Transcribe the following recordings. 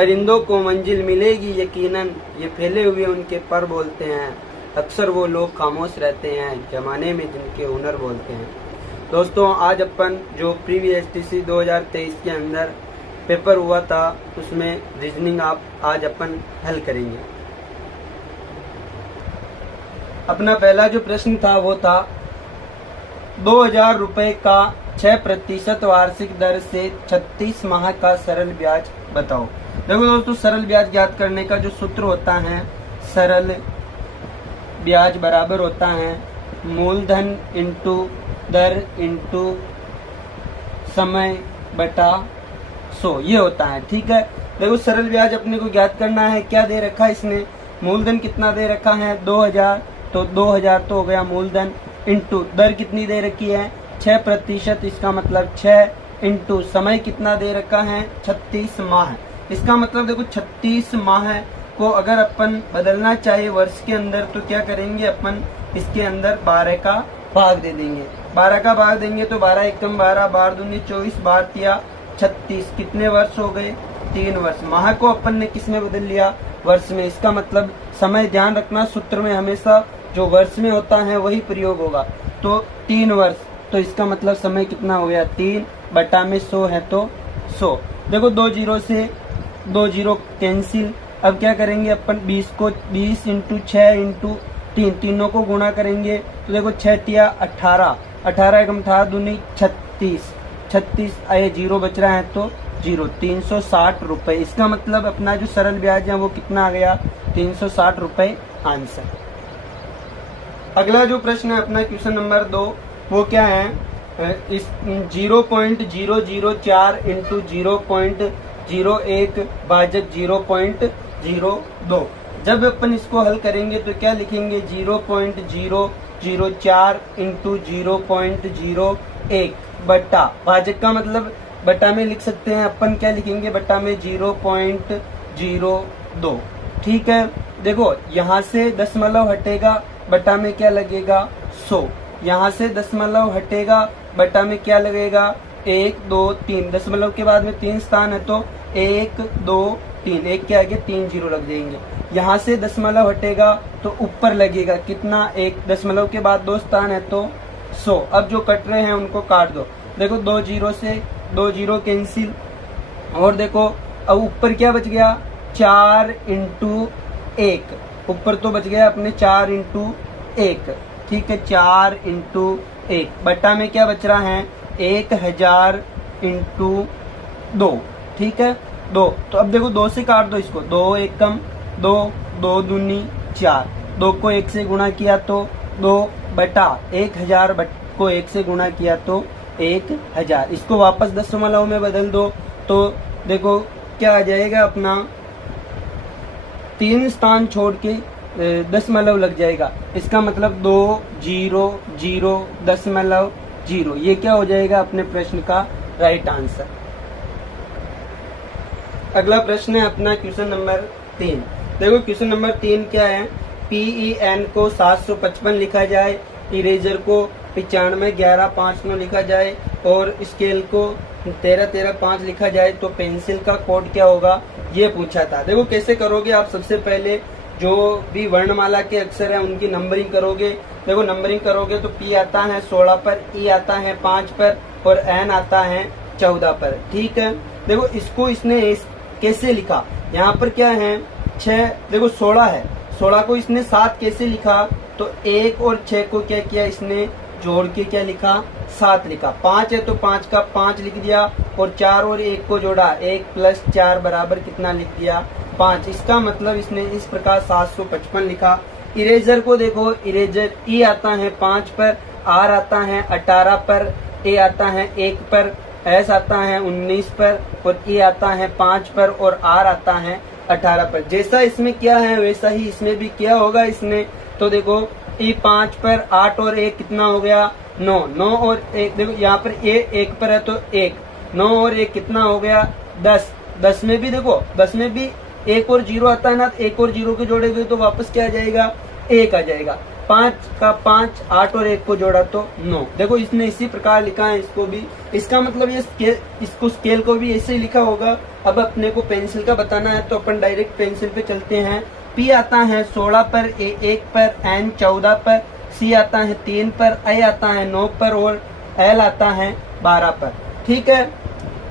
परिंदों को मंजिल मिलेगी यकीनन, ये फैले हुए उनके पर बोलते हैं। अक्सर वो लोग खामोश रहते हैं जमाने में जिनके हुनर बोलते हैं। दोस्तों, आज अपन जो प्रीवियस टीसी 2023 के अंदर पेपर हुआ था उसमें रीजनिंग आज अपन हल करेंगे। अपना पहला जो प्रश्न था वो था 2000 रुपए का 6% वार्षिक दर से 36 माह का सरल ब्याज बताओ। देखो दोस्तों, सरल ब्याज ज्ञात करने का जो सूत्र होता है, सरल ब्याज बराबर होता है मूलधन इंटू दर इंटू समय बटा 100, ये होता है। ठीक है, देखो सरल ब्याज अपने को ज्ञात करना है। क्या दे रखा है इसने, मूलधन कितना दे रखा है 2000, तो 2000 तो हो गया मूलधन, इंटू दर कितनी दे रखी है 6%, इसका मतलब 6 इंटू समय कितना दे रखा है 36 माह। इसका मतलब देखो 36 माह को अगर अपन बदलना चाहे वर्ष के अंदर तो क्या करेंगे, अपन इसके अंदर 12 का भाग दे देंगे। 12 का भाग देंगे तो 12 एकम 12, 12 दूनी 24, 12 तिया 36, कितने वर्ष हो गए 3 वर्ष। माह को अपन ने किस में बदल लिया, वर्ष में। इसका मतलब समय, ध्यान रखना सूत्र में हमेशा जो वर्ष में होता है वही प्रयोग होगा। तो 3 वर्ष, तो इसका मतलब समय कितना हो गया 3 बटा में 100 है तो 100। देखो 2 जीरो से 2 जीरो कैंसिल। अब क्या करेंगे अपन 20 को 20 इंटू 6 इंटू 3, तीनों को गुणा करेंगे तो देखो 6 तिया 18, 18 एकम 18 दूनी 36, 36 आए जीरो बच रहा है तो जीरो, 360 रुपए। इसका मतलब अपना जो सरल ब्याज है वो कितना आ गया 360 रुपए आंसर। अगला जो प्रश्न है अपना क्वेश्चन नंबर 2, वो क्या है, इस 0.004 इंटू 0.01 भाजक 0.02। जब अपन इसको हल करेंगे तो क्या लिखेंगे 0.004 इंटू 0.01 बटा, भाजक का मतलब बटा में लिख सकते हैं अपन, क्या लिखेंगे बटा में 0.02। ठीक है, देखो यहाँ से दशमलव हटेगा, बटा में क्या लगेगा 100, यहाँ से दशमलव हटेगा, बटा में क्या लगेगा 1 2 3, दशमलव के बाद में 3 स्थान है तो 1 2 3, एक के आगे 3 जीरो लग जाएंगे। यहाँ से दशमलव हटेगा तो ऊपर लगेगा कितना, 1, दशमलव के बाद 2 स्थान है तो 100। अब जो कट रहे हैं उनको काट दो। देखो 2 जीरो से 2 जीरो कैंसिल, और देखो अब ऊपर क्या बच गया 4 इंटू 1, ऊपर तो बच गया अपने 4 इंटू 1। ठीक है, 4 इंटू 1 बटा में क्या बच रहा है 1000 इंटू 2। ठीक है, 2, तो अब देखो 2 से काट दो इसको, 2 एकम 2, 2 दूनी 4, 2 को 1 से गुणा किया तो 2 बटा 1000 को 1 से गुणा किया तो 1000। इसको वापस दशमलव में बदल दो तो देखो क्या आ जाएगा अपना, 3 स्थान छोड़ के दशमलव लग जाएगा। इसका मतलब 2 0 0 दशमलव 0, ये क्या हो जाएगा अपने प्रश्न का राइट आंसर। अगला प्रश्न है अपना क्वेश्चन नंबर 3। देखो क्वेश्चन नंबर 3 क्या है, PEN को 755 लिखा जाए, इरेजर को 95 11 5 9 लिखा जाए और स्केल को 13 13 5 लिखा जाए तो पेंसिल का कोड क्या होगा, ये पूछा था। देखो कैसे करोगे आप, सबसे पहले जो भी वर्णमाला के अक्षर है उनकी नंबरिंग करोगे। देखो नंबरिंग करोगे तो P आता है 16 पर, E आता है 5 पर और N आता है 14 पर। ठीक है, देखो इसको इसने कैसे लिखा, यहाँ पर क्या है 6, देखो 16 है, 16 को इसने 7 कैसे लिखा, तो 1 और 6 को क्या किया इसने जोड़ के क्या लिखा 7 लिखा। 5 है तो 5 का 5 लिख दिया और 4 और 1 को जोड़ा, 1 प्लस 4 बराबर कितना लिख दिया 5। इसका मतलब इसने इस प्रकार 755 लिखा। इरेजर को देखो, इरेजर E आता है 5 पर, R आता है 18 पर, A आता है 1 पर, S आता है 19 पर और E आता है 5 पर और R आता है 18 पर। जैसा इसमें क्या है वैसा ही इसमें भी क्या होगा इसने, तो देखो E 5 पर, 8 और 1 कितना हो गया 9, 9 और 1, देखो यहाँ पर A 1 पर है तो 1, 9 और 1 कितना हो गया 10, 10 में भी देखो 10 में भी 1 और 0 आता है ना, 1 और 0 के जोड़े हुए तो वापस क्या आ जाएगा 1 आ जाएगा। 5 का 5, 8 और 1 को जोड़ा तो 9। देखो इसने इसी प्रकार लिखा है इसको भी, इसका मतलब ये इसको स्केल को भी ऐसे ही लिखा होगा। अब अपने को पेंसिल का बताना है तो अपन डायरेक्ट पेंसिल पे चलते हैं। P आता है 16 पर, A 1 पर, N 14 पर, C आता है 3 पर, I आता है 9 पर और L आता है 12 पर। ठीक है,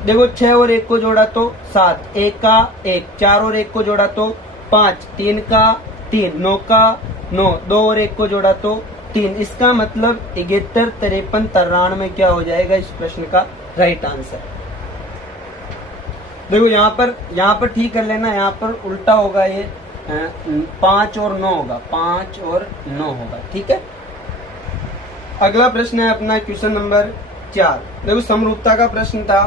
देखो 6 और 1 को जोड़ा तो 7, 1 का 1, 4 और 1 को जोड़ा तो 5, 3 का 3, 9 का 9, 2 और 1 को जोड़ा तो 3। इसका मतलब 71, 53, 93 क्या हो जाएगा इस प्रश्न का राइट आंसर। देखो यहाँ पर ठीक कर लेना, यहाँ पर उल्टा होगा, ये 5 और 9 होगा, 5 और 9 होगा। ठीक है, अगला प्रश्न है अपना क्वेश्चन नंबर 4। देखो समरूपता का प्रश्न था।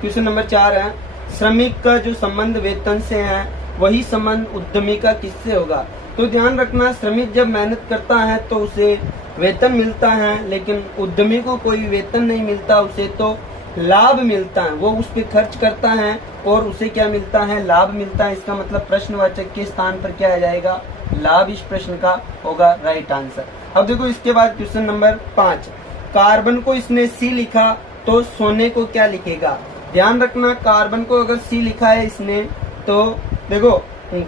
क्वेश्चन नंबर 4 है, श्रमिक का जो संबंध वेतन से है वही संबंध उद्यमी का किससे होगा। तो ध्यान रखना, श्रमिक जब मेहनत करता है तो उसे वेतन मिलता है, लेकिन उद्यमी को कोई वेतन नहीं मिलता, उसे तो लाभ मिलता है। वो उस पर खर्च करता है और उसे क्या मिलता है, लाभ मिलता है। इसका मतलब प्रश्नवाचक के स्थान पर क्या आ जाएगा, लाभ इस प्रश्न का होगा राइट आंसर। अब देखो इसके बाद क्वेश्चन नंबर 5, कार्बन को इसने C लिखा तो सोने को क्या लिखेगा। ध्यान रखना, कार्बन को अगर C लिखा है इसने तो देखो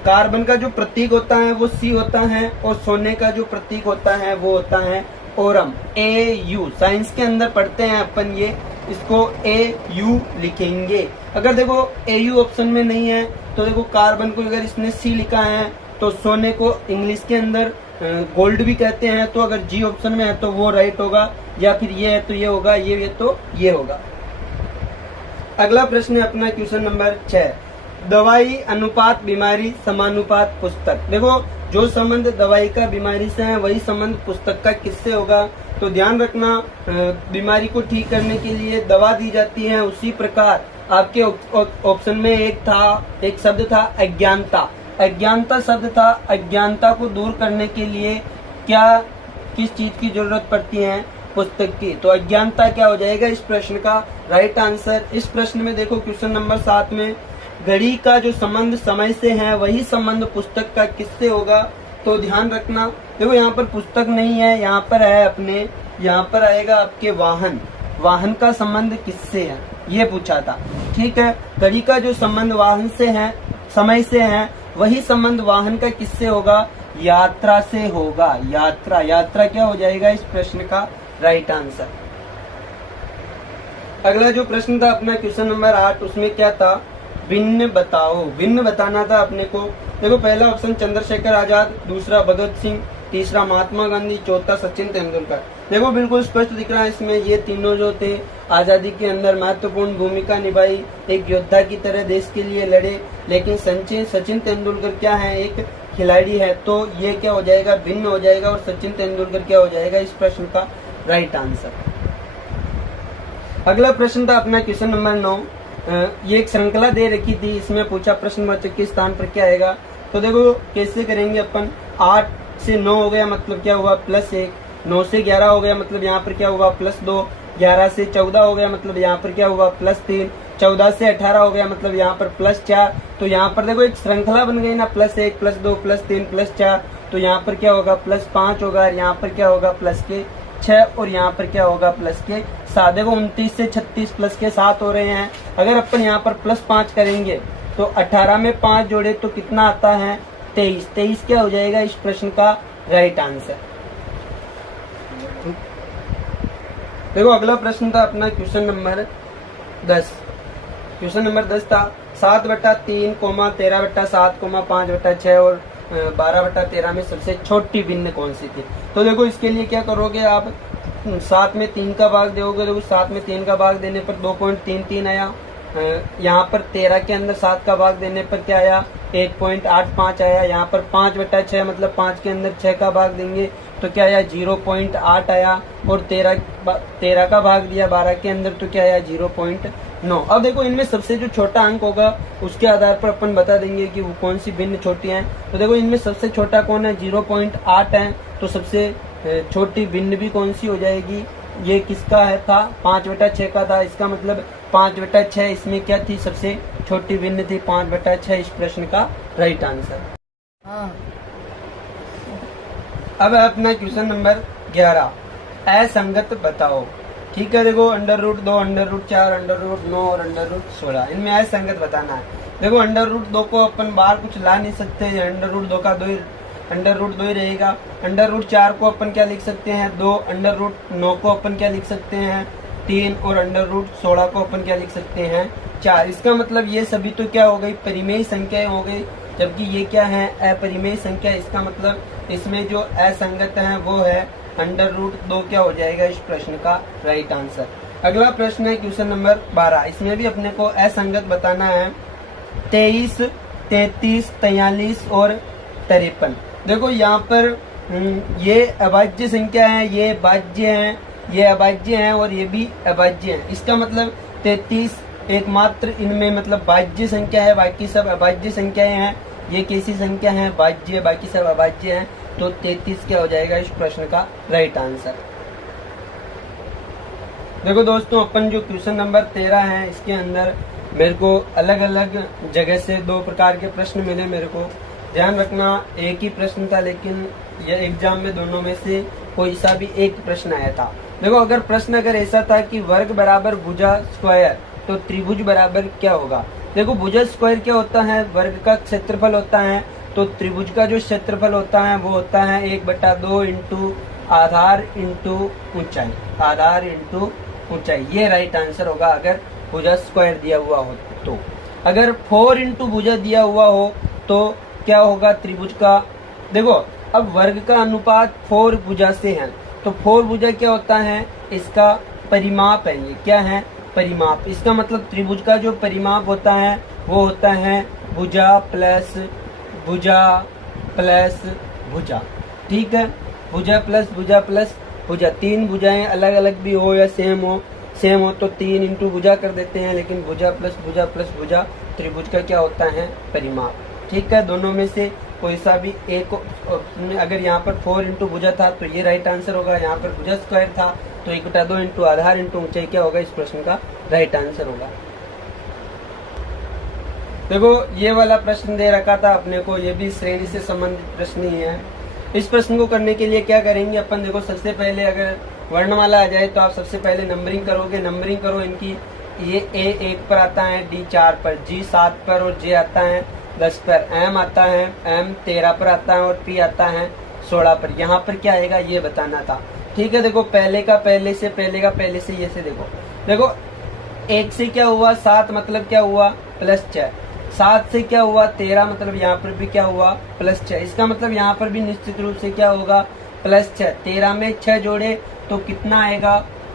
कार्बन का जो प्रतीक होता है वो C होता है और सोने का जो प्रतीक होता है वो होता है ओरम, AU। साइंस के अंदर पढ़ते हैं अपन ये, इसको AU लिखेंगे। अगर देखो AU ऑप्शन में नहीं है तो देखो कार्बन को अगर इसने C लिखा है तो सोने को इंग्लिश के अंदर गोल्ड भी कहते हैं, तो अगर G ऑप्शन में है तो वो राइट होगा, या फिर ये है तो ये होगा, ये तो ये होगा। अगला प्रश्न है अपना क्वेश्चन नंबर 6, दवाई अनुपात बीमारी समानुपात पुस्तक। देखो जो संबंध दवाई का बीमारी से है वही संबंध पुस्तक का किससे होगा। तो ध्यान रखना, बीमारी को ठीक करने के लिए दवा दी जाती है, उसी प्रकार आपके ऑप्शन में एक शब्द था अज्ञानता। अज्ञानता शब्द था, अज्ञानता को दूर करने के लिए किस चीज की जरूरत पड़ती है, पुस्तक की। तो अज्ञानता क्या हो जाएगा इस प्रश्न का राइट आंसर। इस प्रश्न में देखो क्वेश्चन नंबर 7 में, घड़ी का जो संबंध समय से है वही संबंध पुस्तक का किससे होगा। तो ध्यान रखना, देखो यहाँ पर पुस्तक नहीं है, यहाँ पर है अपने, यहाँ पर आएगा आपके वाहन। वाहन का संबंध किससे है ये पूछा था। ठीक है, घड़ी का जो संबंध वाहन से है, समय से है, वही संबंध वाहन का किससे होगा, यात्रा से होगा। यात्रा क्या हो जाएगा इस प्रश्न का राइट आंसर। अगला जो प्रश्न था अपना क्वेश्चन नंबर 8, उसमें क्या था, भिन्न बताओ। भिन्न बताना था अपने को। देखो पहला ऑप्शन चंद्रशेखर आजाद, दूसरा भगत सिंह, तीसरा महात्मा गांधी, चौथा सचिन तेंदुलकर। देखो बिल्कुल स्पष्ट दिख रहा है इसमें, ये तीनों जो थे आजादी के अंदर महत्वपूर्ण भूमिका निभाई, एक योद्धा की तरह देश के लिए लड़े, लेकिन सचिन तेंदुलकर क्या है, एक खिलाड़ी है। तो ये क्या हो जाएगा, भिन्न हो जाएगा, और सचिन तेंदुलकर क्या हो जाएगा इस प्रश्न का राइट आंसर। अगला प्रश्न था अपना क्वेश्चन नंबर 9, ये एक श्रृंखला दे रखी थी, इसमें पूछा प्रश्नवाचक के स्थान पर क्या आएगा। तो देखो कैसे करेंगे अपन, 8 से 9 हो गया मतलब क्या हुआ +1, 9 से 11 हो गया मतलब यहाँ पर क्या हुआ +2, 11 से 14 हो गया मतलब यहाँ पर क्या हुआ +3, 14 से 18 हो गया मतलब यहाँ पर +4। तो यहाँ पर देखो एक श्रृंखला बन गई ना, +1, +2, +3, +4। तो यहाँ पर क्या होगा +5 होगा, यहाँ पर क्या होगा +6 और यहाँ पर क्या होगा +7। देखो 29 से 36 +7 हो रहे हैं। अगर अपन यहाँ पर +5 करेंगे तो 18 में 5 जोड़े तो कितना आता है 23। 23 क्या हो जाएगा इस प्रश्न का राइट आंसर। देखो अगला प्रश्न था अपना क्वेश्चन नंबर 10। क्वेश्चन नंबर 10 था 7/3, 13/7, 5/6 और 12/13 में सबसे छोटी भिन्न कौन सी थी। तो देखो इसके लिए क्या करोगे आप, 7 में 3 का भाग दोगे। देखो 7 में 3 का भाग देने पर 2.33 आया। यहाँ पर 13 के अंदर 7 का भाग देने पर क्या आया 1.85 आया। यहाँ पर 5/6 मतलब 5 के अंदर 6 का भाग देंगे तो क्या आया 0.8 आया। और 13 का भाग दिया 12 के अंदर तो क्या आया 0.9। अब देखो इनमें सबसे जो छोटा अंक होगा उसके आधार पर अपन बता देंगे कि वो कौन सी भिन्न छोटी है। तो देखो इनमें सबसे छोटा कौन है 0.8 है, तो सबसे छोटी भिन्न भी कौन सी हो जाएगी, ये किसका है था 5/6 का था। इसका मतलब 5/6 इसमें क्या थी सबसे छोटी भिन्न थी 5/6 इस प्रश्न का राइट आंसर। अब है अपना क्वेश्चन नंबर 11, असंगत बताओ। ठीक है, देखो √2, √4, √9 और √16 इनमें असंगत बताना है। देखो √2 को अपन बाहर कुछ ला नहीं सकते, √2 का √2 ही रहेगा। √4 को अपन क्या लिख सकते हैं 2, √9 को अपन क्या लिख सकते हैं 3 और √16 को अपन क्या लिख सकते हैं 4। इसका मतलब ये सभी तो क्या हो गई परिमेय संख्याएं हो गई, जबकि ये क्या है अपरिमेय संख्या। इसका मतलब इसमें जो असंगत है वो है √2 क्या हो जाएगा इस प्रश्न का राइट आंसर। अगला प्रश्न है क्वेश्चन नंबर 12, इसमें भी अपने को असंगत बताना है 23, 33, 43 और 53। देखो यहाँ पर ये अभाज्य संख्या है, ये भाज्य है, ये अभाज्य है और ये भी अभाज्य है। इसका मतलब 33 एकमात्र इनमें मतलब भाज्य संख्या है, बाकी सब अभाज्य संख्याएं हैं। ये कैसी संख्या है भाज्य, बाकी सब अभाज्य हैं, तो 33 क्या हो जाएगा इस प्रश्न का राइट आंसर। देखो दोस्तों अपन जो क्वेश्चन नंबर 13 है इसके अंदर मेरे को अलग अलग जगह से 2 प्रकार के प्रश्न मिले। मेरे को ध्यान रखना एक ही प्रश्न था, लेकिन यह एग्जाम में दोनों में से कोई सा भी एक प्रश्न आया था। देखो अगर प्रश्न ऐसा था कि वर्ग बराबर भुजा स्क्वायर तो त्रिभुज बराबर क्या होगा। देखो भुजा स्क्वायर क्या होता है, वर्ग का क्षेत्रफल होता है, तो त्रिभुज का जो क्षेत्रफल होता है वो होता है 1/2 इंटू आधार इंटू ऊंचाई, आधार इंटू ऊंचाई। ये राइट आंसर होगा अगर भुजा स्क्वायर दिया हुआ हो तो। अगर 4 इंटू भुजा दिया हुआ हो तो क्या होगा त्रिभुज का। देखो अब वर्ग का अनुपात 4 भुजा से है, तो 4 भुजा क्या होता है इसका परिमाप है, ये क्या है परिमाप। इसका मतलब त्रिभुज का जो परिमाप होता है वो होता है भुजा प्लस भुजा प्लस भुजा। ठीक है, भुजा प्लस भुजा प्लस भुजा। 3 भुजाएं अलग अलग भी हो या सेम हो तो 3 इंटू भुजा कर देते हैं, लेकिन भुजा प्लस भुजा त्रिभुज का क्या होता है परिमाप। ठीक है, दोनों में से कोई सा भी एक। अगर यहाँ पर 4 इंटू भुजा था तो ये राइट आंसर होगा, यहाँ पर भुजा स्क्वायर था तो 1/2 इंटू आधार इंटू ऊंचाई क्या होगा इस प्रश्न का राइट आंसर होगा। देखो ये वाला प्रश्न दे रखा था अपने को, ये भी श्रेणी से संबंधित प्रश्न ही है। इस प्रश्न को करने के लिए क्या करेंगे अपन, देखो सबसे पहले अगर वर्णमाला आ जाए तो आप सबसे पहले नंबरिंग करोगे। नंबरिंग करो इनकी, ये A 1 पर आता है, D 4 पर, G 7 पर और J आता है 10 पर, M आता है, M 13 पर आता है और P आता है 16 पर। यहाँ पर क्या आएगा ये बताना था। ठीक है, देखो पहले का पहले से ये से देखो 1 से क्या हुआ 7 मतलब क्या हुआ +6, 7 से क्या हुआ 13 मतलब यहाँ पर भी क्या हुआ +6। इसका मतलब यहाँ पर भी निश्चित रूप से क्या होगा +6। 13 में 6 जोड़े तो कितना आएगा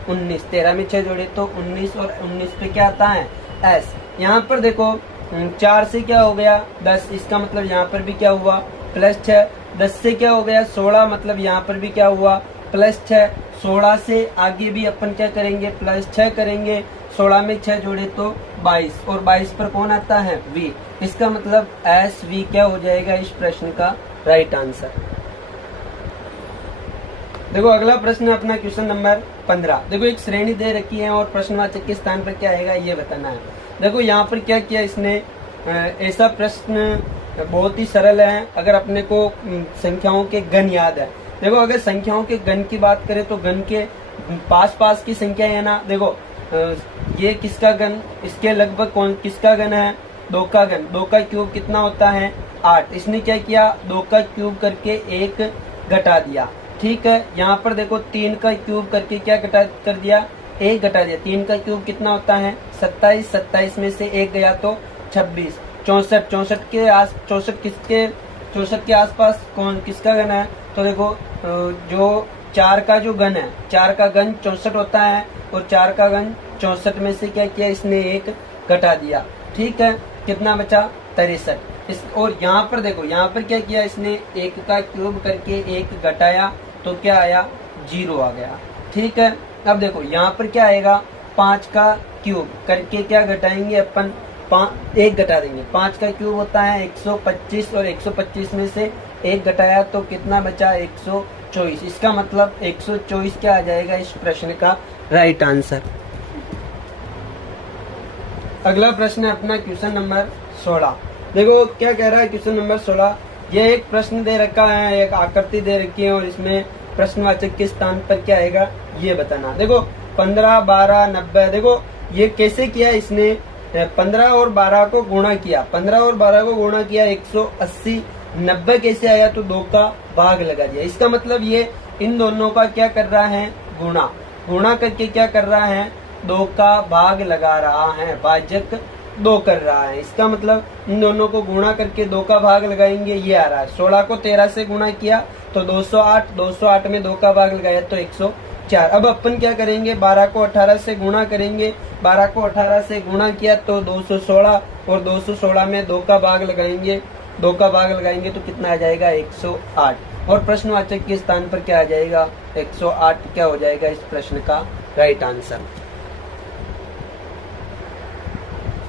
19, 13 में 6 जोड़े तो 19 और 19 पे क्या आता है S। यहाँ पर देखो 4 से क्या हो गया 10, इसका मतलब यहाँ पर भी क्या हुआ +6। 10 से क्या हो गया 16 मतलब यहाँ पर भी क्या हुआ +6। 16 से आगे भी अपन क्या करेंगे +6 करेंगे। 16 में 6 जोड़े तो 22 और 22 पर कौन आता है V। इसका मतलब SV क्या हो जाएगा इस प्रश्न का राइट आंसर। देखो अगला प्रश्न है अपना क्वेश्चन नंबर 15। देखो एक श्रेणी दे रखी है और प्रश्नवाचक के स्थान पर क्या आएगा ये बताना है। देखो यहाँ पर क्या किया इसने, ऐसा प्रश्न बहुत ही सरल है अगर अपने को संख्याओं के घन याद है। देखो अगर संख्याओं के घन की बात करें तो घन के पास की संख्या है ना। देखो ये किसका घन, इसके लगभग कौन किसका घन है 2 का घन। 2 का क्यूब कितना होता है 8। इसने क्या किया 2 का क्यूब करके 1 घटा दिया। ठीक है, यहाँ पर देखो 3 का क्यूब करके क्या घटा कर दिया 1 घटा दिया। 3 का क्यूब कितना होता है 27, 27 में से 1 गया तो 26। 64 के आसपास कौन किसका घन है, तो देखो जो 4 का जो घन है 4 का घन 64 होता है और 4 का घन 64 में से क्या किया इसने 1 घटा दिया। ठीक है, कितना बचा 63। और यहाँ पर देखो यहाँ पर क्या किया इसने 1 का क्यूब करके 1 घटाया तो क्या आया 0 आ गया। ठीक है, अब देखो यहाँ पर क्या आएगा 5 का क्यूब करके क्या घटाएंगे अपन 1 घटा देंगे। 5 का क्यूब होता है 125 और 125 में से 1 घटाया तो कितना बचा 124। इसका मतलब 124 क्या आ जाएगा इस प्रश्न का राइट आंसर। अगला प्रश्न है अपना क्वेश्चन नंबर 16। देखो क्या कह रहा है क्वेश्चन नंबर 16, ये एक प्रश्न दे रखा है, एक आकृति दे रखी है और इसमें प्रश्नवाचक के स्थान पर क्या आएगा ये बताना। देखो 15, 12, 90, देखो ये कैसे किया इसने, 15 और 12 को गुणा किया, 15 और 12 को गुणा किया 180, 90 कैसे आया तो 2 का भाग लगा दिया। इसका मतलब ये इन दोनों का क्या कर रहा है, गुणा करके क्या कर रहा है, 2 का भाग लगा रहा है, भाजक 2 कर रहा है। इसका मतलब इन दोनों को गुणा करके 2 का भाग लगाएंगे, ये आ रहा है। 16 को 13 से गुणा किया तो 208, 208 में 2 का भाग लगाया तो 104। अब अपन क्या करेंगे, 12 को 18 से गुणा करेंगे, 12 को 18 से गुणा किया तो 216 और 216 में 2 का भाग लगाएंगे, 2 का भाग लगाएंगे तो कितना आ जाएगा 108 और प्रश्नवाचक के स्थान पर क्या आ जाएगा 108 क्या हो जाएगा इस प्रश्न का राइट आंसर।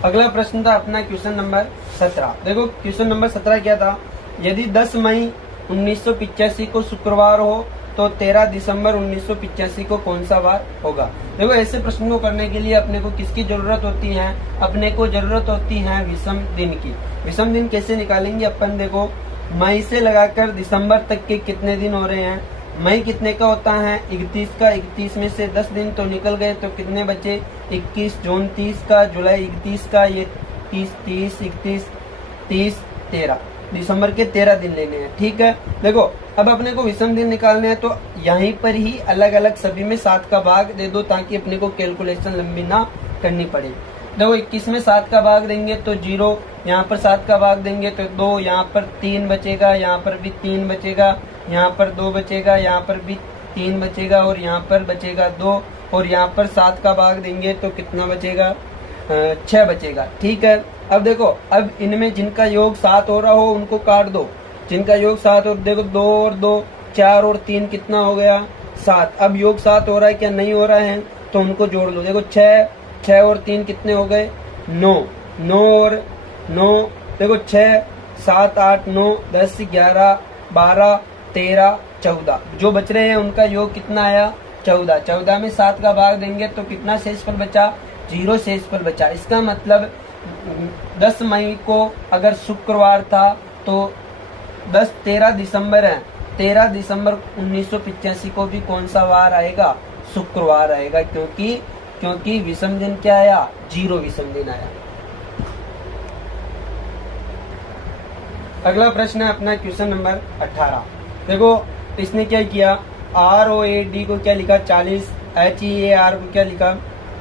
अगला प्रश्न था अपना क्वेश्चन नंबर 17। देखो क्वेश्चन नंबर 17 क्या था, यदि 10 मई 1985 को शुक्रवार हो तो 13 दिसंबर 1985 को कौन सा वार होगा। देखो ऐसे प्रश्न को करने के लिए अपने को किसकी जरूरत होती है, अपने को जरूरत होती है विषम दिन की। विषम दिन कैसे निकालेंगे अपन, देखो मई से लगाकर दिसंबर तक के कितने दिन हो रहे हैं, मई कितने का होता है 31 का, 31 में से 10 दिन तो निकल गए तो कितने बचे 21, जून 30 का, जुलाई 31 का, ये 30, 31, 30, 13, दिसंबर के 13 दिन लेने हैं। ठीक है, देखो अब अपने को विषम दिन निकालने हैं तो यहीं पर ही अलग अलग सभी में 7 का भाग दे दो ताकि अपने को कैलकुलेशन लंबी ना करनी पड़े। देखो 21 में 7 का भाग देंगे तो 0, यहाँ पर 7 का भाग देंगे तो 2, यहाँ पर 3 बचेगा, यहाँ पर भी 3 बचेगा, यहाँ पर 2 बचेगा, यहाँ पर भी 3 बचेगा और यहाँ पर बचेगा 2 और यहाँ पर 7 का भाग देंगे तो कितना बचेगा 6 बचेगा। ठीक है, अब देखो अब इनमें जिनका योग 7 हो रहा हो उनको काट दो, जिनका योग 7 और देखो 2 और 2 4 और 3 कितना हो गया 7। अब योग 7 हो रहा है क्या नहीं हो रहा है तो उनको जोड़ लो। देखो 6 और 3 कितने हो गए 9, 9 और 9 देखो 6, 7, 8, 9, 10, 11, 12, 13, 14 जो बच रहे हैं उनका योग कितना आया 14। 14 में 7 का भाग देंगे तो कितना शेषफल बचा 0 शेषफल बचा। इसका मतलब 10 मई को अगर शुक्रवार था तो 13 दिसंबर है, 13 दिसंबर 1985 को भी कौन सा वार आएगा शुक्रवार आएगा, क्योंकि विषम दिन क्या आया 0 विषम दिन आया। अगला प्रश्न है अपना क्वेश्चन नंबर 18। देखो इसने क्या किया, ROAD को क्या लिखा 40, HEAR को क्या लिखा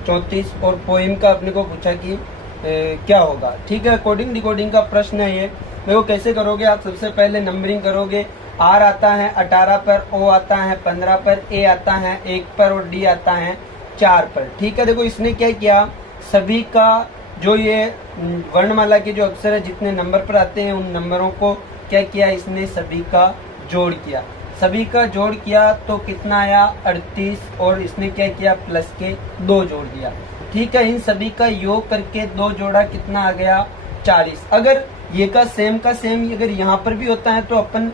34 और पोइम का अपने को पूछा कि क्या होगा। ठीक है, कोडिंग डिकोडिंग का प्रश्न है ये। देखो कैसे करोगे आप, सबसे पहले नंबरिंग करोगे। R आता है 18 पर, O आता है 15 पर, A आता है 1 पर और D आता है 4 पर। ठीक है, देखो इसने क्या किया, सभी का जो ये वर्णमाला के जो अक्षर है जितने नंबर पर आते हैं उन नंबरों को क्या किया, इसने सभी का जोड़ किया। सभी का जोड़ किया तो कितना आया 38 और इसने क्या किया प्लस के 2 जोड़ दिया। ठीक है, इन सभी का योग करके 2 जोड़ा कितना आ गया 40। अगर ये का सेम अगर यहाँ पर भी होता है तो अपन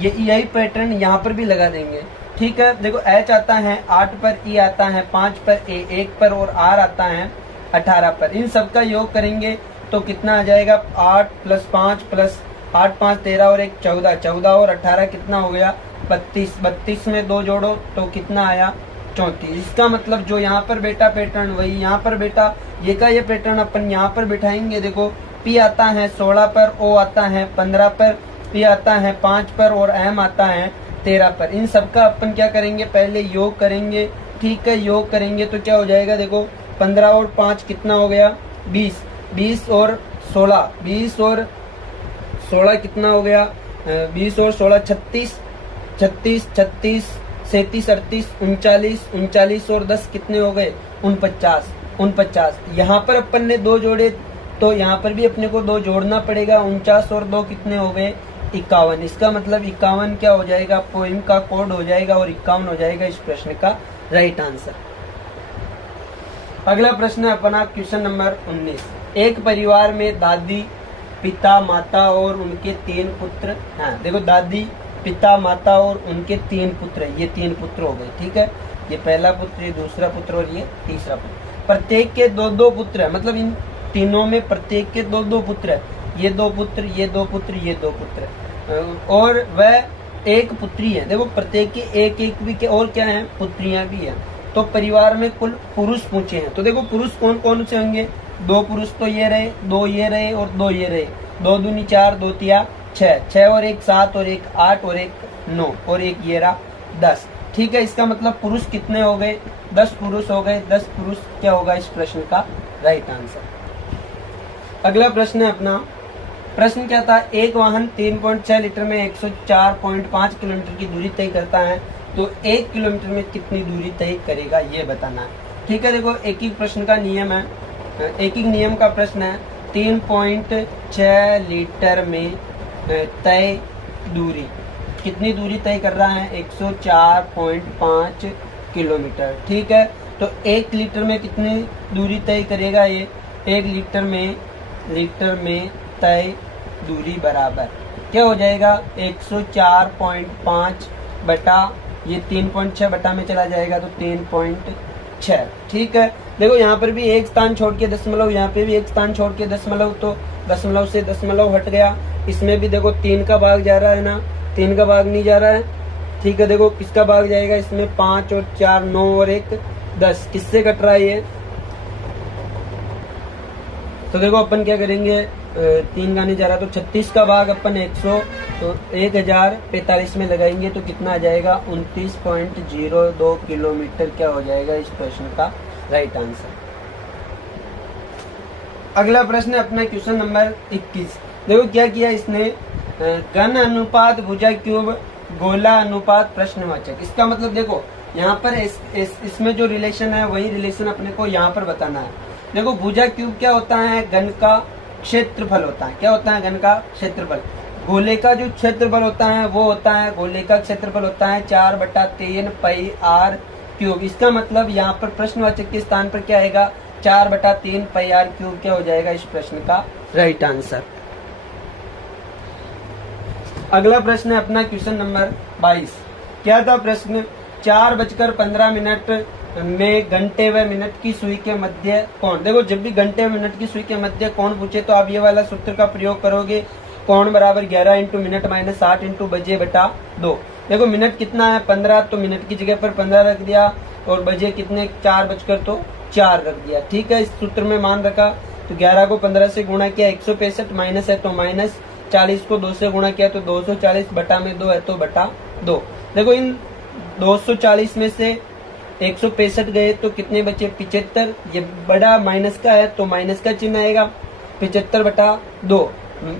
यही पैटर्न यहाँ पर भी लगा देंगे। ठीक है, देखो H आता है 8 पर, E आता है 5 पर, A 1 पर और R आता है 18 पर। इन सब का योग करेंगे तो कितना आ जाएगा 8 + 5 + 8, 5, 13 और 1 14, 14 और 18 कितना हो गया 32, 32 में 2 जोड़ो तो कितना आया 34। इसका मतलब जो यहाँ पर बेटा पैटर्न वही यहाँ पर बेटा ये का ये पैटर्न अपन यहाँ पर बिठाएंगे। देखो P आता है 16 पर, O आता है 15 पर, P आता है 5 पर और M आता है 13 पर। इन सब का अपन क्या करेंगे पहले योग करेंगे। ठीक है, योग करेंगे तो क्या हो जाएगा, देखो 15 और 5 कितना हो गया 20, 20 और 16, 20 और 16 कितना हो गया 20 और 16 36, 36, 36, 37, 38, 39, 39 और 10 कितने हो गए 49, 49। यहाँ पर अपन ने 2 जोड़े तो यहाँ पर भी अपने को 2 जोड़ना पड़ेगा। 49 और 2 कितने हो गए 51। इसका मतलब 51 क्या हो जाएगा, पोइम का कोड हो जाएगा और 51 हो जाएगा इस प्रश्न का राइट आंसर। अगला प्रश्न है अपना क्वेश्चन नंबर 19। एक परिवार में दादी, पिता, माता और उनके 3 पुत्र हैं। देखो दादी, पिता, माता और उनके 3 पुत्र, ये 3 पुत्र हो गए। ठीक है, ये पहला पुत्र, ये दूसरा पुत्र और ये तीसरा पुत्र। प्रत्येक के 2-2 पुत्र है, मतलब इन तीनों में प्रत्येक के 2-2 पुत्र है। ये 2 पुत्र, ये 2 पुत्र, ये 2 पुत्र, और वह एक पुत्री है। देखो प्रत्येक की एक एक भी और क्या है, पुत्रियां भी हैं। तो परिवार में कुल पुरुष पूछे हैं, तो देखो पुरुष कौन कौन से होंगे, 2 पुरुष तो ये रहे, 2 ये रहे और 2 ये रहे, 2 दूनी 4, 2 तिया 6, 6 और 1 7 और 1 8 और 1 9 और 1 ये रहा 10। ठीक है, इसका मतलब पुरुष कितने हो गए, 10 पुरुष हो गए। 10 पुरुष क्या होगा इस प्रश्न का राइट आंसर। अगला प्रश्न है अपना, प्रश्न क्या था, एक वाहन 3.6 लीटर में 104.5 किलोमीटर की दूरी तय करता है, तो 1 किलोमीटर में कितनी दूरी तय करेगा ये बताना है। ठीक है, देखो एक ही प्रश्न का नियम है, एक ही नियम का प्रश्न है। 3.6 लीटर में तय दूरी, कितनी दूरी तय कर रहा है, 104.5 किलोमीटर। ठीक है, तो 1 लीटर में कितनी दूरी तय करेगा ये, 1 लीटर में तय दूरी बराबर क्या हो जाएगा, 104.5 बटा ये 3.6 बटा में चला जाएगा तो 3.6। ठीक है, देखो यहाँ पर भी एक स्थान छोड़ के दशमलव, यहाँ पे भी एक स्थान छोड़ के दशमलव, तो दशमलव से दशमलव हट गया। इसमें भी देखो 3 का भाग जा रहा है ना, 3 का भाग नहीं जा रहा है। ठीक है, देखो किसका भाग जाएगा इसमें, 5 और 4 9 और 1 10, किससे कट रहा है ये, तो देखो अपन क्या करेंगे, 3 का नहीं जा रहा तो 36 का भाग अपन 100 तो 1045 में लगाएंगे तो कितना आ जाएगा, 29.02 किलोमीटर क्या हो जाएगा इस प्रश्न का राइट आंसर। अगला प्रश्न है अपना क्वेश्चन नंबर 21। देखो क्या किया इसने, घन अनुपात भुजा क्यूब गोला अनुपात प्रश्नवाचक। इसका मतलब देखो यहाँ पर इसमें जो रिलेशन है वही रिलेशन अपने को यहाँ पर बताना है। देखो भुजा क्यूब क्या होता है, घन का क्षेत्रफल होता है। क्या होता है, घन का क्षेत्रफल। गोले का जो क्षेत्रफल होता है वो होता है, गोले का क्षेत्रफल होता है 4/3 पाई आर क्यूब। इसका मतलब यहाँ पर प्रश्नवाचक के स्थान पर क्या आएगा, 4/3 पाई आर क्यूब क्या हो जाएगा इस प्रश्न का राइट आंसर। अगला प्रश्न है अपना क्वेश्चन नंबर 22। क्या था प्रश्न, 4:15 में घंटे व मिनट की सुई के मध्य कोण। देखो जब भी घंटे व मिनट की सुई के मध्य कोण पूछे तो आप ये वाला सूत्र का प्रयोग करोगे, कोण बराबर 11 × मिनट माइनस 60 × बजे बटा 2। देखो मिनट कितना है 15, तो मिनट की जगह पर 15 रख दिया, और बजे कितने 4 रख दिया। ठीक है, इस सूत्र में मान रखा, तो 11 को 15 से गुणा किया 165, माइनस है तो माइनस, 40 को 2 से गुणा किया तो 240, बटा में 2 है तो बटा 2। देखो इन 240 में से 165 गए तो कितने बचे 75, ये बड़ा माइनस का है तो माइनस का चिन्ह आएगा, 75/2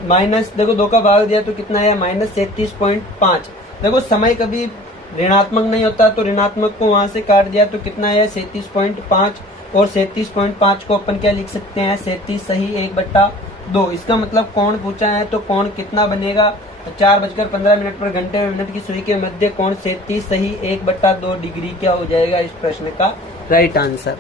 माइनस, देखो 2 का भाग दिया तो कितना आया -37.5। देखो समय कभी ऋणात्मक नहीं होता तो ऋणात्मक को वहां से काट दिया तो कितना आया 37.5, और 37.5 को अपन क्या लिख सकते हैं 37 सही 1/2। इसका मतलब कोण पूछा है तो कोण कितना बनेगा, 4:15 पर घंटे में मिनट की सुई के मध्य कोण 37 सही 1/2 डिग्री क्या हो जाएगा इस प्रश्न का राइट आंसर।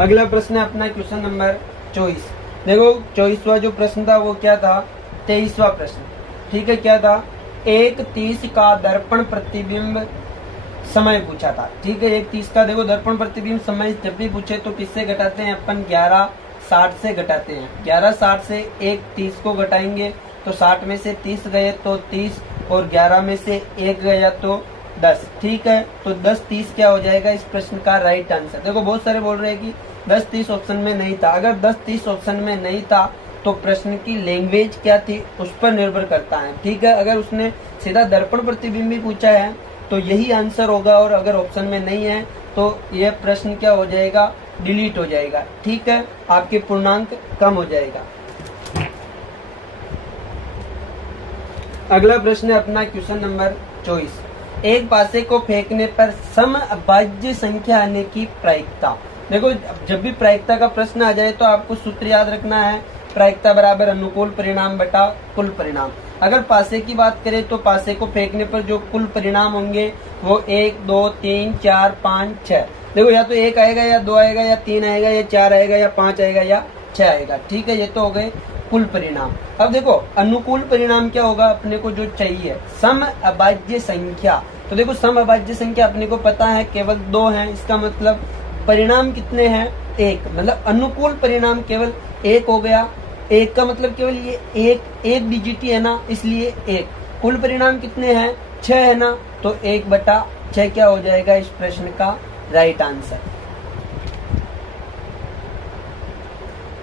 अगला प्रश्न है अपना क्वेश्चन नंबर 24। देखो 24वां जो प्रश्न था वो क्या था, 23वां प्रश्न। ठीक है, क्या था, 1:30 का दर्पण प्रतिबिंब समय पूछा था। ठीक है, 1:30 का देखो दर्पण प्रतिबिंब समय जब भी पूछे तो किससे घटाते हैं अपन, 11:60 से घटाते हैं। 11:60 से 1:30 को घटाएंगे तो 60 में से 30 गए तो 30, और 11 में से 1 गया तो 10। ठीक है, तो 10:30 क्या हो जाएगा इस प्रश्न का राइट आंसर। देखो बहुत सारे बोल रहे हैं कि 10:30 ऑप्शन में नहीं था। अगर 10:30 ऑप्शन में नहीं था तो प्रश्न की लैंग्वेज क्या थी उस पर निर्भर करता है। ठीक है, अगर उसने सीधा दर्पण प्रतिबिंब भी पूछा है तो यही आंसर होगा, और अगर ऑप्शन में नहीं है तो यह प्रश्न क्या हो जाएगा, डिलीट हो जाएगा। ठीक है, आपके पूर्णांक कम हो जाएगा। अगला प्रश्न है अपना क्वेश्चन नंबर 24। एक पासे को फेंकने पर समअभाज्य संख्या आने की प्रायिकता। देखो जब भी प्रायिकता का प्रश्न आ जाए तो आपको सूत्र याद रखना है, प्रायिकता बराबर अनुकूल परिणाम बटा कुल परिणाम। अगर पासे की बात करें तो पासे को फेंकने पर जो कुल परिणाम होंगे वो 1 2 3 4 5 6। देखो या तो 1 आएगा या 2 आएगा या 3 आएगा या 4 आएगा या 5 आएगा या 6 आएगा। ठीक है, ये तो हो गए कुल परिणाम। अब देखो अनुकूल परिणाम क्या होगा, अपने को जो चाहिए समअभाज्य संख्या। तो देखो समअभाज्य संख्या अपने को पता है केवल 2 है, इसका मतलब परिणाम कितने हैं? एक, मतलब अनुकूल परिणाम केवल एक हो गया। एक का मतलब केवल ये एक डिजिट ही है ना, इसलिए एक। कुल परिणाम कितने हैं? 6 है ना, तो 1/6 क्या हो जाएगा इस प्रश्न का राइट आंसर।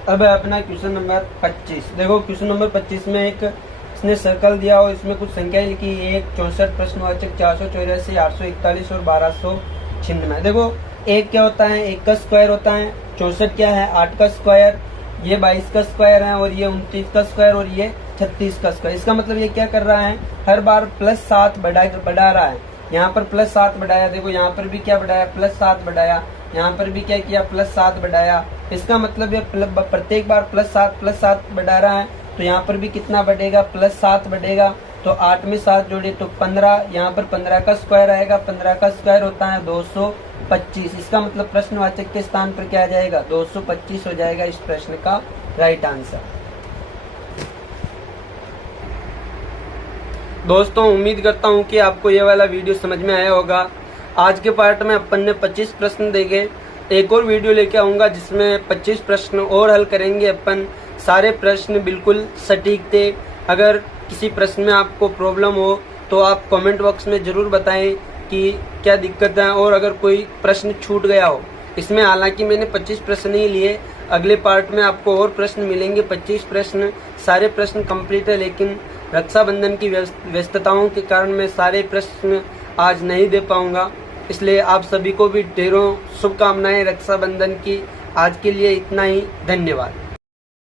अब है अपना क्वेश्चन नंबर 25। देखो क्वेश्चन नंबर 25 में एक इसने सर्कल दिया और इसमें कुछ संख्याएं लिखी, 1, 64, प्रश्नवाचक 484, 841 और 1296। देखो एक क्या होता है? 1 का स्क्वायर होता है। 64 क्या है? 8 का स्क्वायर। ये 22 का स्क्वायर है, और ये 29 का स्क्वायर, और ये 36 का स्क्वायर। इसका मतलब ये क्या कर रहा है? हर बार +7 बढ़ा रहा है। यहाँ पर +7 बढ़ाया, देखो यहाँ पर भी क्या बढ़ाया? +7 बढ़ाया। यहाँ पर भी क्या किया? +7 बढ़ाया। इसका मतलब ये प्रत्येक बार +7 बढ़ा रहा है, तो यहाँ पर भी कितना बढ़ेगा? +7 बढ़ेगा। तो 8 में 7 जोड़े तो 15, यहाँ पर 15 का स्क्वायर आएगा। 15 का स्क्वायर होता है 225। इसका मतलब प्रश्नवाचक के स्थान पर क्या आ जाएगा? 225 हो जाएगा इस प्रश्न का राइट आंसर। दोस्तों उम्मीद करता हूँ कि आपको ये वाला वीडियो समझ में आया होगा। आज के पार्ट में अपन ने 25 प्रश्न देखे। एक और वीडियो लेके आऊंगा जिसमें 25 प्रश्न और हल करेंगे अपन। सारे प्रश्न बिल्कुल सटीक थे। अगर किसी प्रश्न में आपको प्रॉब्लम हो तो आप कमेंट बॉक्स में जरूर बताएं कि क्या दिक्कत है, और अगर कोई प्रश्न छूट गया हो। इसमें हालांकि मैंने 25 प्रश्न ही लिए, अगले पार्ट में आपको और प्रश्न मिलेंगे। 25 प्रश्न, सारे प्रश्न कंप्लीट है, लेकिन रक्षाबंधन की व्यस्तताओं के कारण मैं सारे प्रश्न आज नहीं दे पाऊंगा। इसलिए आप सभी को भी ढेरों शुभकामनाएं रक्षाबंधन की। आज के लिए इतना ही, धन्यवाद।